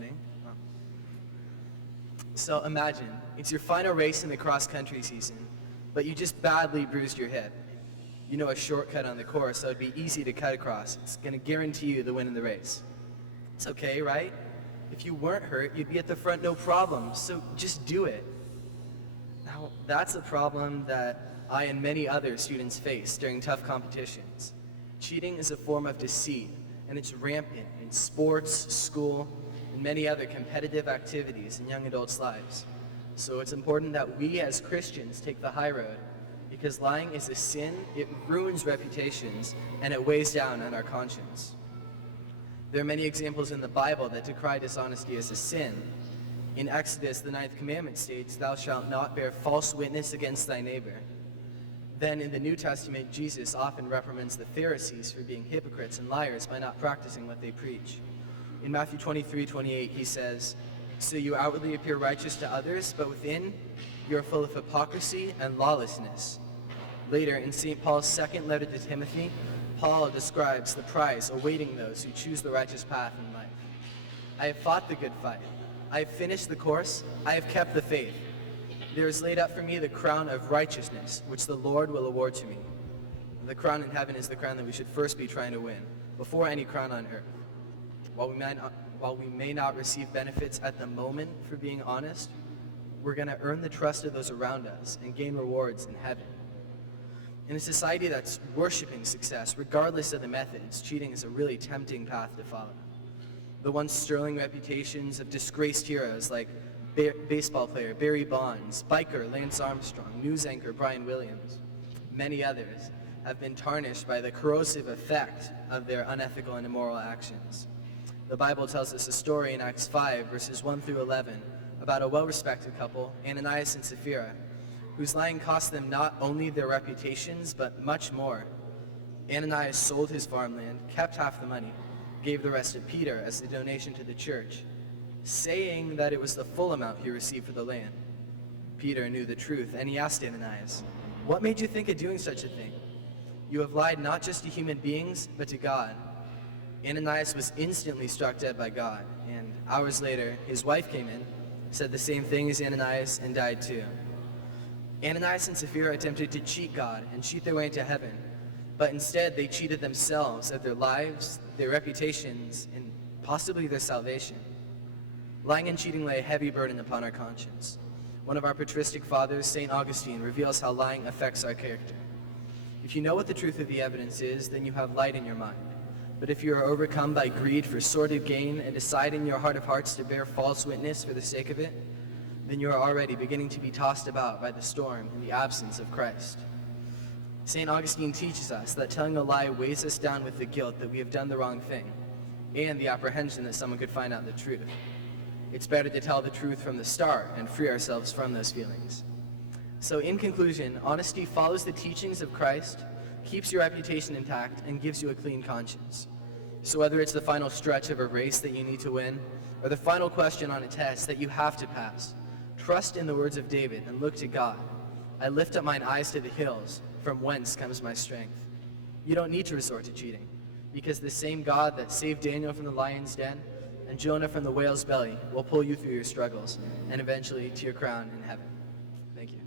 morning. So imagine, it's your final race in the cross-country season, but you just badly bruised your hip. You know a shortcut on the course, so it'd be easy to cut across. It's going to guarantee you the win in the race. It's okay, right? If you weren't hurt, you'd be at the front no problem, so just do it. Now, that's a problem that I and many other students face during tough competitions. Cheating is a form of deceit, and it's rampant in sports, school, and many other competitive activities in young adults' lives. So it's important that we as Christians take the high road, because lying is a sin, it ruins reputations, and it weighs down on our conscience. There are many examples in the Bible that decry dishonesty as a sin. In Exodus, the 9th commandment states, "Thou shalt not bear false witness against thy neighbor." Then in the New Testament, Jesus often reprimands the Pharisees for being hypocrites and liars by not practicing what they preach. In Matthew 23:28, he says, "So you outwardly appear righteous to others, but within you are full of hypocrisy and lawlessness." Later, in St. Paul's second letter to Timothy, Paul describes the prize awaiting those who choose the righteous path in life. "I have fought the good fight. I have finished the course. I have kept the faith. There is laid up for me the crown of righteousness, which the Lord will award to me." The crown in heaven is the crown that we should first be trying to win, before any crown on earth. While we may not receive benefits at the moment for being honest, we're going to earn the trust of those around us and gain rewards in heaven. In a society that's worshiping success, regardless of the methods, cheating is a really tempting path to follow. The once sterling reputations of disgraced heroes like baseball player Barry Bonds, biker Lance Armstrong, news anchor Brian Williams, many others have been tarnished by the corrosive effect of their unethical and immoral actions. The Bible tells us a story in Acts 5, verses 1 through 11, about a well-respected couple, Ananias and Sapphira, whose lying cost them not only their reputations, but much more. Ananias sold his farmland, kept half the money, gave the rest to Peter as a donation to the church, saying that it was the full amount he received for the land. Peter knew the truth, and he asked Ananias, "What made you think of doing such a thing? You have lied not just to human beings, but to God." Ananias was instantly struck dead by God, and hours later, his wife came in, said the same thing as Ananias, and died too. Ananias and Sapphira attempted to cheat God and cheat their way into heaven, but instead they cheated themselves of their lives, their reputations, and possibly their salvation. Lying and cheating lay a heavy burden upon our conscience. One of our patristic fathers, St. Augustine, reveals how lying affects our character. If you know what the truth of the evidence is, then you have light in your mind. But if you are overcome by greed for sordid gain and decide in your heart of hearts to bear false witness for the sake of it, then you are already beginning to be tossed about by the storm in the absence of Christ. St. Augustine teaches us that telling a lie weighs us down with the guilt that we have done the wrong thing and the apprehension that someone could find out the truth. It's better to tell the truth from the start and free ourselves from those feelings. So in conclusion, honesty follows the teachings of Christ, keeps your reputation intact, and gives you a clean conscience. So whether it's the final stretch of a race that you need to win, or the final question on a test that you have to pass, trust in the words of David and look to God. "I lift up mine eyes to the hills, from whence comes my strength." You don't need to resort to cheating, because the same God that saved Daniel from the lion's den and Jonah from the whale's belly will pull you through your struggles and eventually to your crown in heaven. Thank you.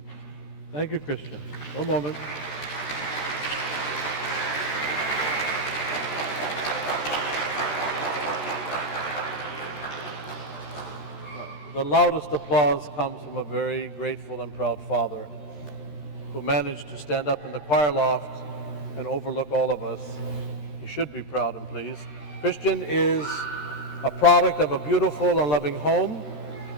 Thank you, Christian. One moment. The loudest applause comes from a very grateful and proud father who managed to stand up in the choir loft and overlook all of us. He should be proud and pleased. Christian is a product of a beautiful and loving home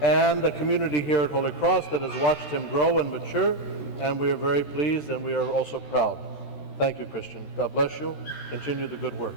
and a community here at Holy Cross that has watched him grow and mature, and we are very pleased and we are also proud. Thank you, Christian. God bless you. Continue the good work.